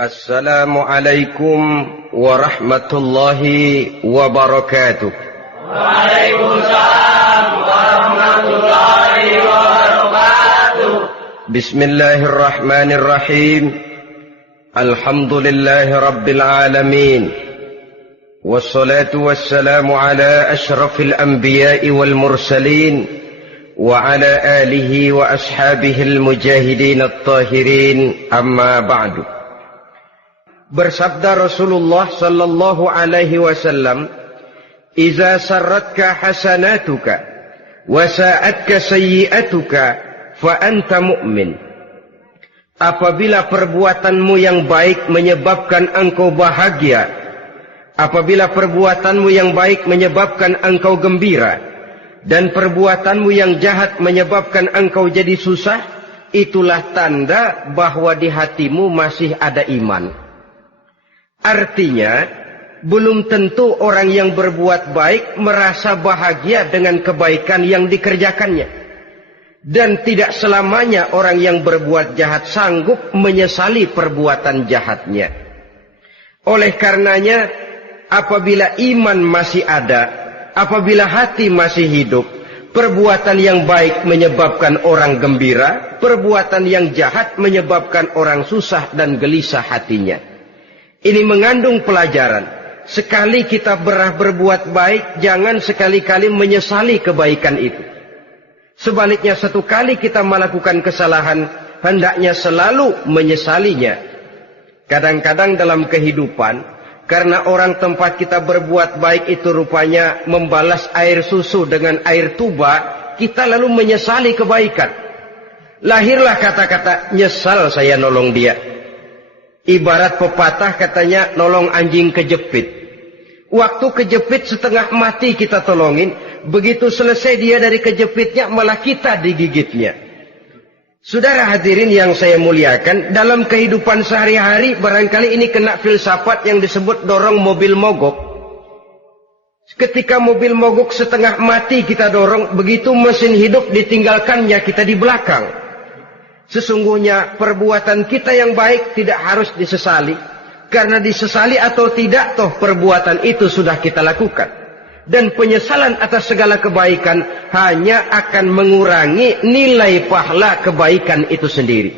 Assalamualaikum warahmatullahi wabarakatuh. Waalaikumsalam warahmatullahi wabarakatuh. Bismillahirrahmanirrahim. Alhamdulillahi rabbil alamin. Wassalatu wassalamu ala ashrafil anbiya'i wal mursalin wa ala alihi wa ashabihi al-mujahidin at-tahirin, amma ba'du. Bersabda Rasulullah sallallahu alaihi wasallam, "Iza sarratka hasanatuka wa sa'atka sayyi'atuka fa anta mu'min." Apabila perbuatanmu yang baik menyebabkan engkau bahagia, apabila perbuatanmu yang baik menyebabkan engkau gembira, dan perbuatanmu yang jahat menyebabkan engkau jadi susah, itulah tanda bahwa di hatimu masih ada iman. Artinya, belum tentu orang yang berbuat baik merasa bahagia dengan kebaikan yang dikerjakannya. Dan tidak selamanya orang yang berbuat jahat sanggup menyesali perbuatan jahatnya. Oleh karenanya, apabila iman masih ada, apabila hati masih hidup, perbuatan yang baik menyebabkan orang gembira, perbuatan yang jahat menyebabkan orang susah dan gelisah hatinya. Ini mengandung pelajaran. Sekali kita berbuat baik, jangan sekali-kali menyesali kebaikan itu. Sebaliknya, satu kali kita melakukan kesalahan, hendaknya selalu menyesalinya. Kadang-kadang dalam kehidupan, karena orang tempat kita berbuat baik itu rupanya membalas air susu dengan air tuba, kita lalu menyesali kebaikan. Lahirlah kata-kata, "Nyesal saya nolong dia." Ibarat pepatah katanya, nolong anjing kejepit. Waktu kejepit setengah mati kita tolongin, begitu selesai dia dari kejepitnya malah kita digigitnya. Saudara hadirin yang saya muliakan, dalam kehidupan sehari-hari barangkali ini kena filsafat yang disebut dorong mobil mogok. Ketika mobil mogok setengah mati kita dorong, begitu mesin hidup ditinggalkannya kita di belakang. Sesungguhnya perbuatan kita yang baik tidak harus disesali. Karena disesali atau tidak, toh perbuatan itu sudah kita lakukan. Dan penyesalan atas segala kebaikan hanya akan mengurangi nilai pahala kebaikan itu sendiri.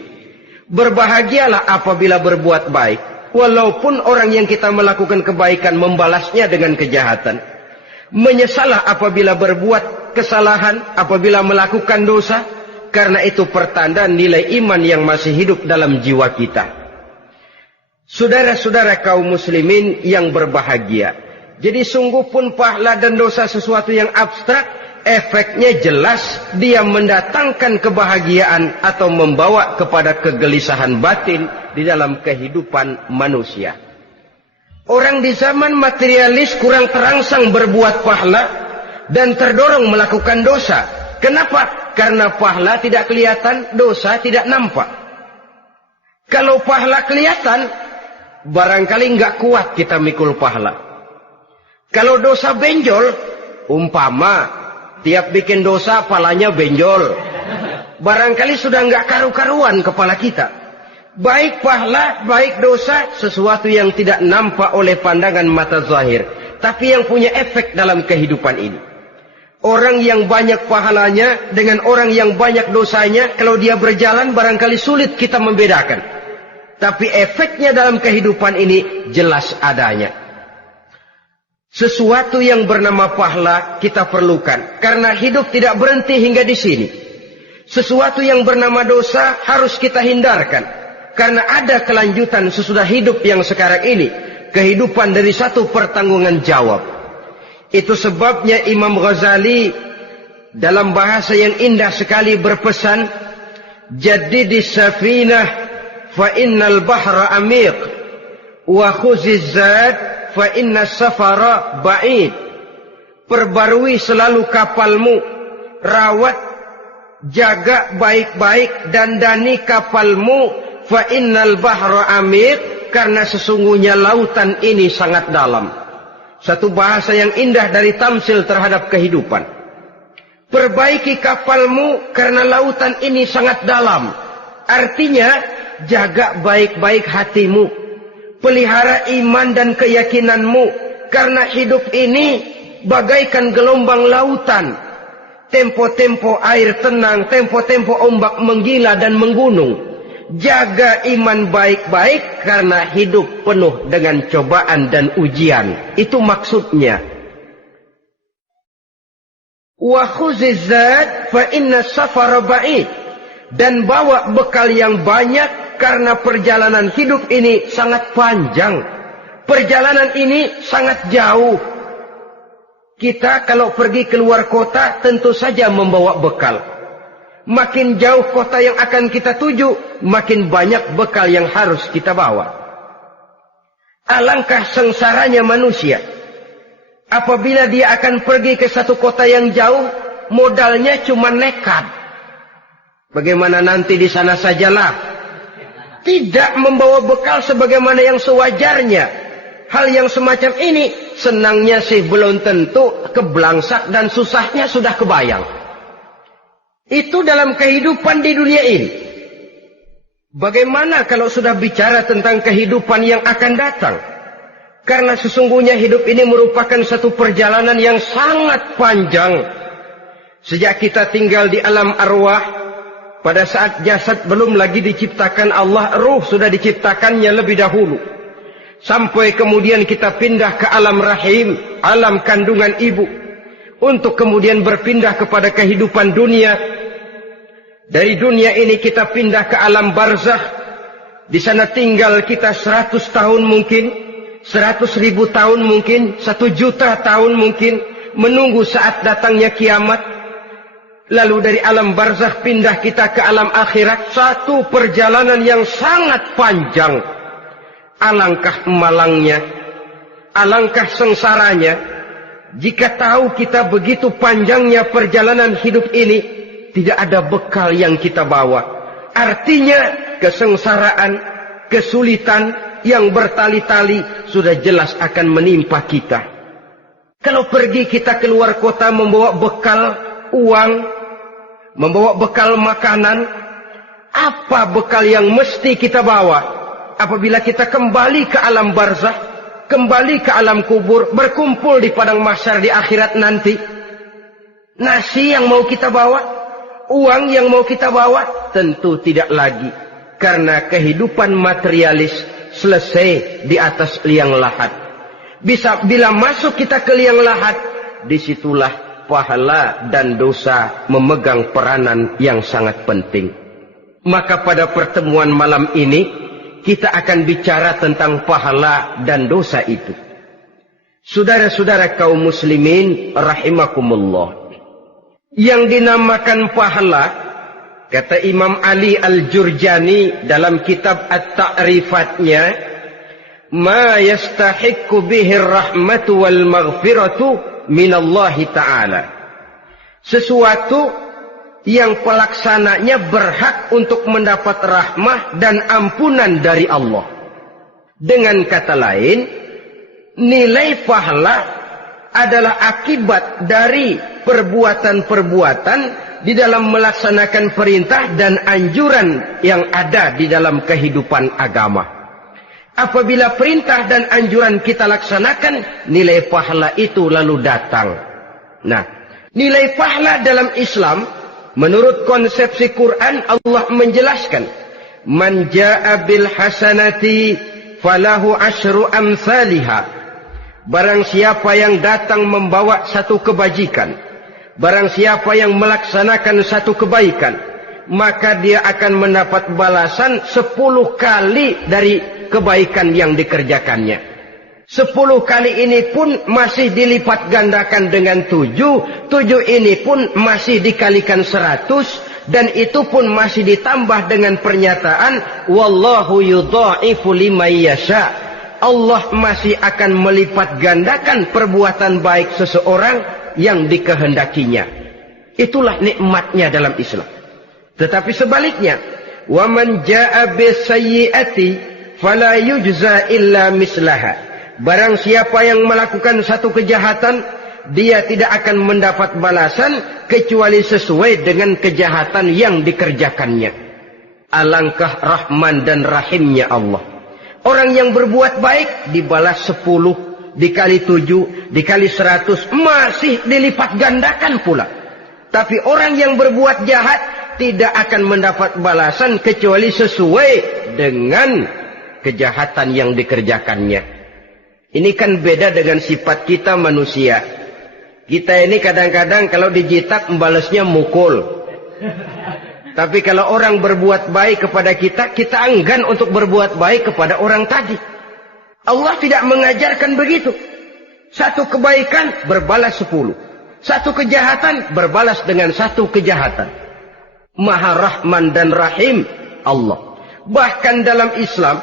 Berbahagialah apabila berbuat baik, walaupun orang yang kita melakukan kebaikan membalasnya dengan kejahatan. Menyesalah apabila berbuat kesalahan, apabila melakukan dosa, karena itu pertanda nilai iman yang masih hidup dalam jiwa kita. Saudara-saudara kaum muslimin yang berbahagia, jadi sungguh pun pahala dan dosa sesuatu yang abstrak, efeknya jelas dia mendatangkan kebahagiaan atau membawa kepada kegelisahan batin di dalam kehidupan manusia. Orang di zaman materialis kurang terangsang berbuat pahala dan terdorong melakukan dosa. Kenapa? Karena pahala tidak kelihatan, dosa tidak nampak. Kalau pahala kelihatan, barangkali nggak kuat kita mikul pahala. Kalau dosa benjol, umpama tiap bikin dosa palanya benjol, barangkali sudah nggak karu-karuan kepala kita. Baik pahala, baik dosa, sesuatu yang tidak nampak oleh pandangan mata zahir, tapi yang punya efek dalam kehidupan ini. Orang yang banyak pahalanya dengan orang yang banyak dosanya, kalau dia berjalan barangkali sulit kita membedakan. Tapi efeknya dalam kehidupan ini jelas adanya. Sesuatu yang bernama pahala kita perlukan, karena hidup tidak berhenti hingga di sini. Sesuatu yang bernama dosa harus kita hindarkan, karena ada kelanjutan sesudah hidup yang sekarang ini. Kehidupan dari satu pertanggungan jawab. Itu sebabnya Imam Ghazali dalam bahasa yang indah sekali berpesan, "Jaddidis safinah fa innal bahra amiq wa khuziz zad fa innas safara ba'id." Perbarui selalu kapalmu, rawat, jaga baik-baik, dandani kapalmu, fa innal bahra amiq, karena sesungguhnya lautan ini sangat dalam. Satu bahasa yang indah dari tamsil terhadap kehidupan. Perbaiki kapalmu karena lautan ini sangat dalam. Artinya, jaga baik-baik hatimu. Pelihara iman dan keyakinanmu, karena hidup ini bagaikan gelombang lautan. Tempo-tempo air tenang, tempo-tempo ombak menggila dan menggunung. Jaga iman baik-baik karena hidup penuh dengan cobaan dan ujian. Itu maksudnya. Wa khuziz zad fa inna safara ba'id. Dan bawa bekal yang banyak karena perjalanan hidup ini sangat panjang. Perjalanan ini sangat jauh. Kita kalau pergi keluar kota tentu saja membawa bekal. Makin jauh kota yang akan kita tuju, makin banyak bekal yang harus kita bawa. Alangkah sengsaranya manusia apabila dia akan pergi ke satu kota yang jauh, modalnya cuma nekat. Bagaimana nanti di sana sajalah. Tidak membawa bekal sebagaimana yang sewajarnya. Hal yang semacam ini senangnya sih belum tentu, keblangsak dan susahnya sudah kebayang. Itu dalam kehidupan di dunia ini. Bagaimana kalau sudah bicara tentang kehidupan yang akan datang? Karena sesungguhnya hidup ini merupakan satu perjalanan yang sangat panjang. Sejak kita tinggal di alam arwah, pada saat jasad belum lagi diciptakan Allah, ruh sudah diciptakannya lebih dahulu. Sampai kemudian kita pindah ke alam rahim, alam kandungan ibu. Untuk kemudian berpindah kepada kehidupan dunia. Dari dunia ini kita pindah ke alam barzakh. Di sana tinggal kita 100 tahun mungkin, 100.000 tahun mungkin, 1 juta tahun mungkin, menunggu saat datangnya kiamat. Lalu dari alam barzakh pindah kita ke alam akhirat. Satu perjalanan yang sangat panjang. Alangkah malangnya, alangkah sengsaranya, jika tahu kita begitu panjangnya perjalanan hidup ini, tidak ada bekal yang kita bawa. Artinya kesengsaraan, kesulitan yang bertali-tali sudah jelas akan menimpa kita. Kalau pergi kita keluar kota membawa bekal uang, membawa bekal makanan, apa bekal yang mesti kita bawa? Apabila kita kembali ke alam barzakh, kembali ke alam kubur, berkumpul di padang mahsyar di akhirat nanti, nasi yang mau kita bawa, uang yang mau kita bawa, tentu tidak lagi. Karena kehidupan materialis selesai di atas liang lahat. Bila masuk kita ke liang lahat, disitulah pahala dan dosa memegang peranan yang sangat penting. Maka pada pertemuan malam ini, kita akan bicara tentang pahala dan dosa itu. Saudara-saudara kaum muslimin rahimakumullah. Yang dinamakan pahala, kata Imam Ali Al-Jurjani dalam kitab At-Ta'rifatnya, ma yastahiqqu bihi ar-rahmatu wal maghfiratu minallahi ta'ala. Sesuatu yang pelaksananya berhak untuk mendapat rahmah dan ampunan dari Allah. Dengan kata lain, nilai pahala adalah akibat dari perbuatan-perbuatan di dalam melaksanakan perintah dan anjuran yang ada di dalam kehidupan agama. Apabila perintah dan anjuran kita laksanakan, nilai pahala itu lalu datang. Nah, nilai pahala dalam Islam, menurut konsepsi Quran, Allah menjelaskan, man jaa bil hasanati falahu asyru amsalihha. Barang siapa yang datang membawa satu kebajikan, barang siapa yang melaksanakan satu kebaikan, maka dia akan mendapat balasan 10 kali dari kebaikan yang dikerjakannya. 10 kali ini pun masih dilipat gandakan dengan 7. 7 ini pun masih dikalikan 100. Dan itu pun masih ditambah dengan pernyataan, wallahu yudha'ifu liman yasha. Allah masih akan melipat gandakan perbuatan baik seseorang yang dikehendakinya. Itulah nikmatnya dalam Islam. Tetapi sebaliknya, wa man jaa'a bisayyi'ati fala yujza illa mislaha. Barang siapa yang melakukan satu kejahatan, dia tidak akan mendapat balasan kecuali sesuai dengan kejahatan yang dikerjakannya. Alangkah rahman dan rahimnya Allah. Orang yang berbuat baik dibalas 10, dikali 7, dikali 100, masih dilipat gandakan pula. Tapi orang yang berbuat jahat tidak akan mendapat balasan kecuali sesuai dengan kejahatan yang dikerjakannya. Ini kan beda dengan sifat kita manusia. Kita ini kadang-kadang kalau dijitak membalasnya mukul. Tapi kalau orang berbuat baik kepada kita, kita enggan untuk berbuat baik kepada orang tadi. Allah tidak mengajarkan begitu. Satu kebaikan berbalas 10. Satu kejahatan berbalas dengan satu kejahatan. Maha Rahman dan Rahim Allah. Bahkan dalam Islam,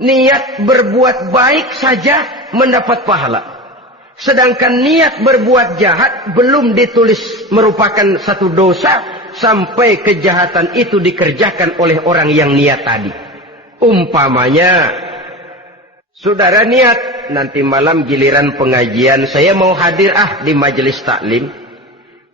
niat berbuat baik saja mendapat pahala. Sedangkan niat berbuat jahat belum ditulis merupakan satu dosa sampai kejahatan itu dikerjakan oleh orang yang niat tadi. Umpamanya, saudara niat nanti malam giliran pengajian saya mau hadir di majelis taklim.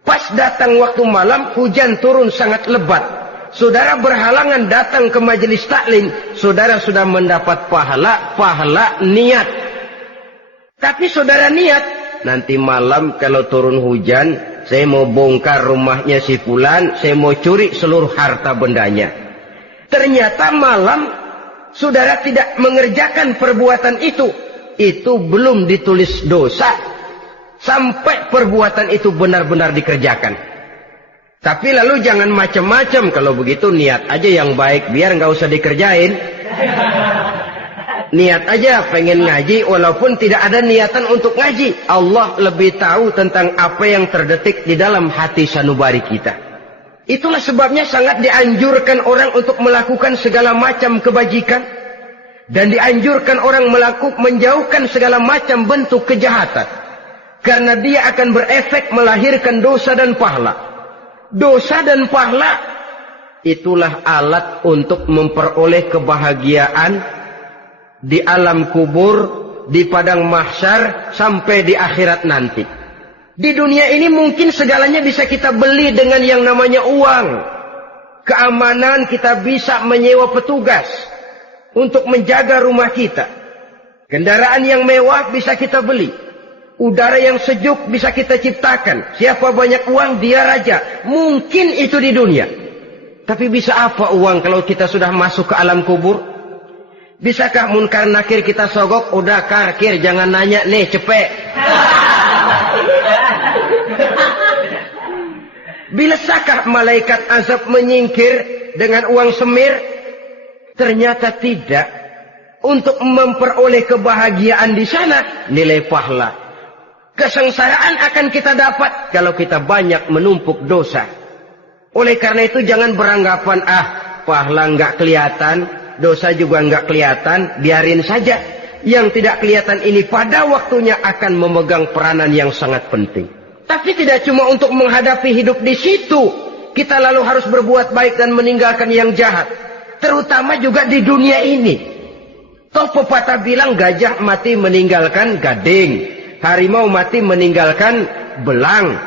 Pas datang waktu malam hujan turun sangat lebat. Saudara berhalangan datang ke majelis taklim, saudara sudah mendapat pahala niat. Tapi saudara niat nanti malam kalau turun hujan, saya mau bongkar rumahnya si fulan, saya mau curi seluruh harta bendanya. Ternyata malam saudara tidak mengerjakan perbuatan itu belum ditulis dosa sampai perbuatan itu benar-benar dikerjakan. Tapi lalu jangan macam-macam, kalau begitu niat aja yang baik biar nggak usah dikerjain. Niat aja pengen ngaji walaupun tidak ada niatan untuk ngaji. Allah lebih tahu tentang apa yang terdetik di dalam hati sanubari kita. Itulah sebabnya sangat dianjurkan orang untuk melakukan segala macam kebajikan. Dan dianjurkan orang menjauhkan segala macam bentuk kejahatan. Karena dia akan berefek melahirkan dosa dan pahala. Dosa dan pahala itulah alat untuk memperoleh kebahagiaan di alam kubur, di padang mahsyar, sampai di akhirat nanti. Di dunia ini mungkin segalanya bisa kita beli dengan yang namanya uang. Keamanan kita bisa menyewa petugas untuk menjaga rumah kita. Kendaraan yang mewah bisa kita beli. Udara yang sejuk bisa kita ciptakan. Siapa banyak uang, dia raja. Mungkin itu di dunia. Tapi bisa apa uang kalau kita sudah masuk ke alam kubur? Bisakah munkar nakir kita sogok? Udah karkir, jangan nanya nih, cepet. Bisakah malaikat azab menyingkir dengan uang semir? Ternyata tidak. Untuk memperoleh kebahagiaan di sana, nilai pahala. Kesengsaraan akan kita dapat kalau kita banyak menumpuk dosa. Oleh karena itu jangan beranggapan, pahala nggak kelihatan, dosa juga nggak kelihatan, biarin saja. Yang tidak kelihatan ini pada waktunya akan memegang peranan yang sangat penting. Tapi tidak cuma untuk menghadapi hidup di situ, kita lalu harus berbuat baik dan meninggalkan yang jahat. Terutama juga di dunia ini. Toh pepatah bilang gajah mati meninggalkan gading, harimau mati meninggalkan belang.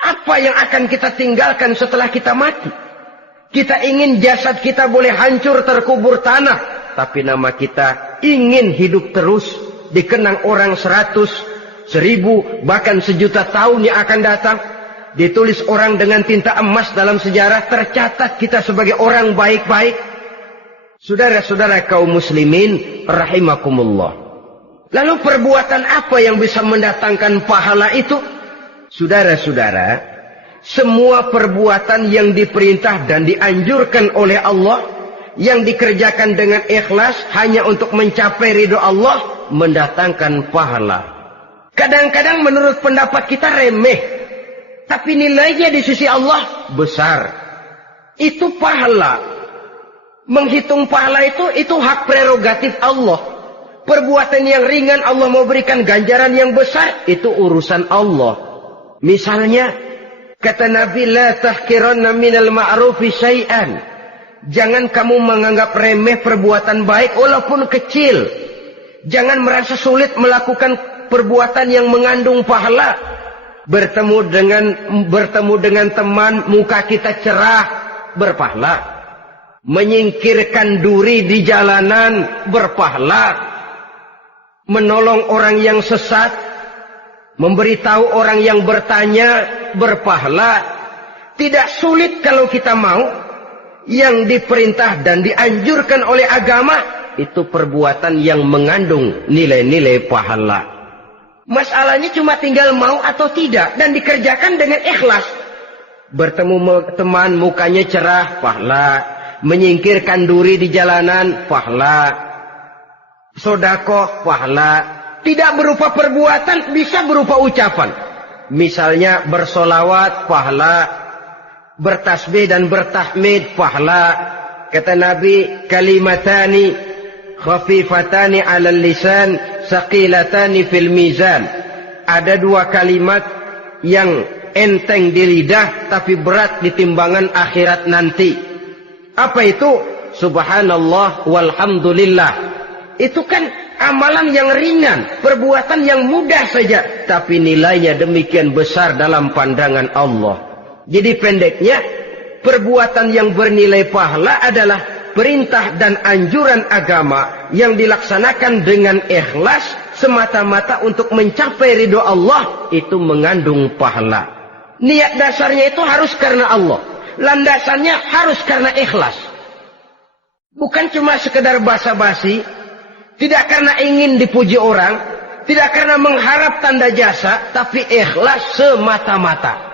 Apa yang akan kita tinggalkan setelah kita mati? Kita ingin jasad kita boleh hancur terkubur tanah, tapi nama kita ingin hidup terus, dikenang orang 100, 1000, bahkan 1.000.000 tahun yang akan datang. Ditulis orang dengan tinta emas dalam sejarah, tercatat kita sebagai orang baik-baik. Saudara-saudara kaum muslimin rahimakumullah. Lalu perbuatan apa yang bisa mendatangkan pahala itu? Saudara-saudara, semua perbuatan yang diperintah dan dianjurkan oleh Allah, yang dikerjakan dengan ikhlas hanya untuk mencapai ridho Allah, mendatangkan pahala. Kadang-kadang menurut pendapat kita remeh, tapi nilainya di sisi Allah besar. Itu pahala. Menghitung pahala itu hak prerogatif Allah. Perbuatan yang ringan Allah mau berikan ganjaran yang besar, itu urusan Allah. Misalnya, kata Nabi, la tahkiranna minal ma'rufi syai'an. Jangan kamu menganggap remeh perbuatan baik walaupun kecil. Jangan merasa sulit melakukan perbuatan yang mengandung pahala. Bertemu dengan teman, muka kita cerah, berpahala. menyingkirkan duri di jalanan berpahala, menolong orang yang sesat, memberitahu orang yang bertanya berpahala. Tidak sulit kalau kita mau. Yang diperintah dan dianjurkan oleh agama itu perbuatan yang mengandung nilai-nilai pahala. Masalahnya cuma tinggal mau atau tidak dan dikerjakan dengan ikhlas. Bertemu teman mukanya cerah, pahala. Menyingkirkan duri di jalanan, pahala. Sedekah, pahala. Tidak berupa perbuatan, bisa berupa ucapan. Misalnya bersolawat, pahala. Bertasbih dan bertahmid, pahala. Kata Nabi, kalimatani khafifatani 'alal lisan, saqilatani fil mizan. Ada dua kalimat yang enteng di lidah tapi berat di timbangan akhirat nanti. Apa itu? Subhanallah walhamdulillah. Itu kan amalan yang ringan, perbuatan yang mudah saja, tapi nilainya demikian besar dalam pandangan Allah. Jadi pendeknya, perbuatan yang bernilai pahala adalah perintah dan anjuran agama yang dilaksanakan dengan ikhlas semata-mata untuk mencapai ridho Allah, itu mengandung pahala. Niat dasarnya itu harus karena Allah. Landasannya harus karena ikhlas. Bukan cuma sekedar basa-basi, tidak karena ingin dipuji orang, tidak karena mengharap tanda jasa, tapi ikhlas semata-mata.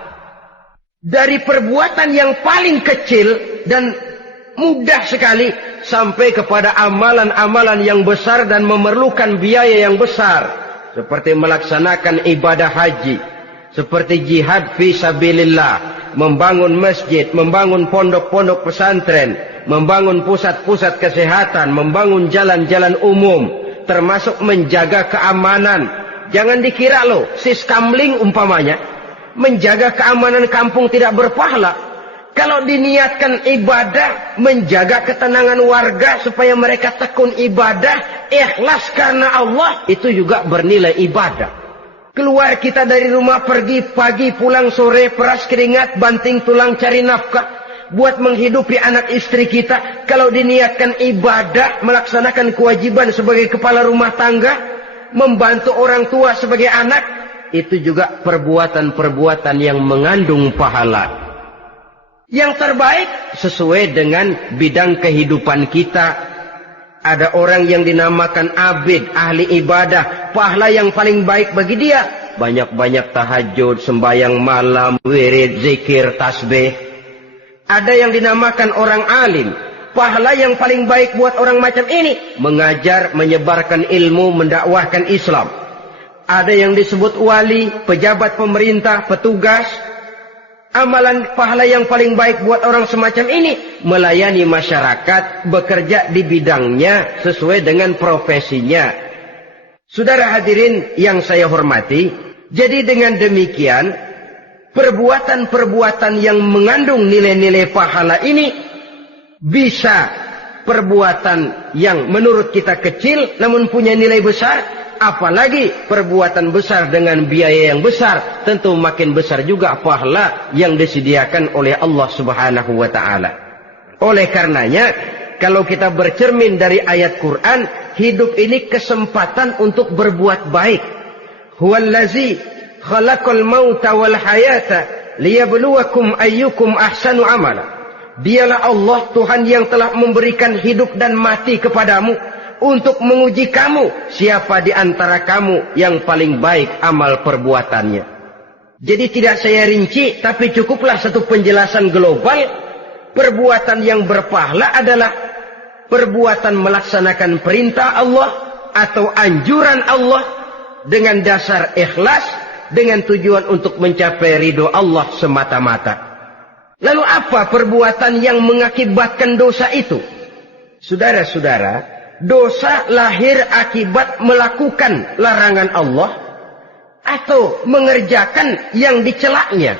Dari perbuatan yang paling kecil dan mudah sekali sampai kepada amalan-amalan yang besar dan memerlukan biaya yang besar, seperti melaksanakan ibadah haji, seperti jihad fi sabilillah, membangun masjid, membangun pondok-pondok pesantren, membangun pusat-pusat kesehatan, membangun jalan-jalan umum, termasuk menjaga keamanan. Jangan dikira loh, siskamling umpamanya, menjaga keamanan kampung tidak berpahala. Kalau diniatkan ibadah, menjaga ketenangan warga supaya mereka tekun ibadah, ikhlas karena Allah, itu juga bernilai ibadah. Keluar kita dari rumah, pergi pagi, pulang sore, peras keringat, banting tulang cari nafkah, buat menghidupi anak istri kita. Kalau diniatkan ibadah, melaksanakan kewajiban sebagai kepala rumah tangga, membantu orang tua sebagai anak, itu juga perbuatan-perbuatan yang mengandung pahala. Yang terbaik sesuai dengan bidang kehidupan kita. Ada orang yang dinamakan abid, ahli ibadah, pahala yang paling baik bagi dia, banyak-banyak tahajud, sembahyang malam, wirid, zikir, tasbih. Ada yang dinamakan orang alim, pahala yang paling baik buat orang macam ini, mengajar, menyebarkan ilmu, mendakwahkan Islam. Ada yang disebut wali, pejabat pemerintah, petugas. Amalan pahala yang paling baik buat orang semacam ini, melayani masyarakat, bekerja di bidangnya sesuai dengan profesinya. Saudara hadirin yang saya hormati, jadi dengan demikian, perbuatan-perbuatan yang mengandung nilai-nilai pahala ini bisa perbuatan yang menurut kita kecil namun punya nilai besar. Apalagi perbuatan besar dengan biaya yang besar, tentu makin besar juga pahala yang disediakan oleh Allah Subhanahu wa ta'ala. Oleh karenanya, kalau kita bercermin dari ayat Quran, hidup ini kesempatan untuk berbuat baik. Huwallazi khalaqal mauta wal hayata liyabluwakum ayyukum ahsanu amala. Dialah Allah, Tuhan yang telah memberikan hidup dan mati kepadamu untuk menguji kamu, siapa di antara kamu yang paling baik amal perbuatannya. Jadi tidak saya rinci, tapi cukuplah satu penjelasan global. Perbuatan yang berpahala adalah perbuatan melaksanakan perintah Allah atau anjuran Allah dengan dasar ikhlas, dengan tujuan untuk mencapai ridho Allah semata-mata. Lalu apa perbuatan yang mengakibatkan dosa itu? Saudara-saudara, dosa lahir akibat melakukan larangan Allah atau mengerjakan yang dicelaknya.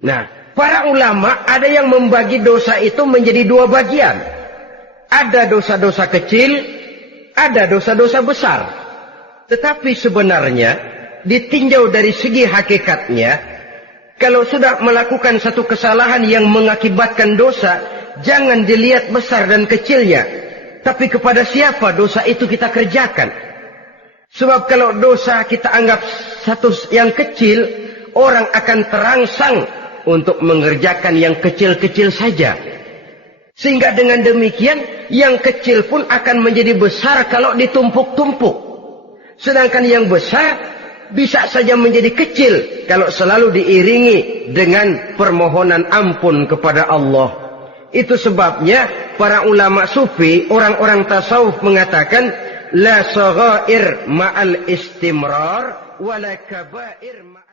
Nah, para ulama ada yang membagi dosa itu menjadi dua bagian. Ada dosa-dosa kecil, ada dosa-dosa besar. Tetapi sebenarnya ditinjau dari segi hakikatnya, kalau sudah melakukan satu kesalahan yang mengakibatkan dosa, jangan dilihat besar dan kecilnya, tapi kepada siapa dosa itu kita kerjakan. Sebab kalau dosa kita anggap satu yang kecil, orang akan terangsang untuk mengerjakan yang kecil-kecil saja. Sehingga dengan demikian, yang kecil pun akan menjadi besar kalau ditumpuk-tumpuk. Sedangkan yang besar bisa saja menjadi kecil kalau selalu diiringi dengan permohonan ampun kepada Allah. Itu sebabnya para ulama sufi, orang-orang tasawuf mengatakan, la saghair ma'al istimrar, wala kabair ma'al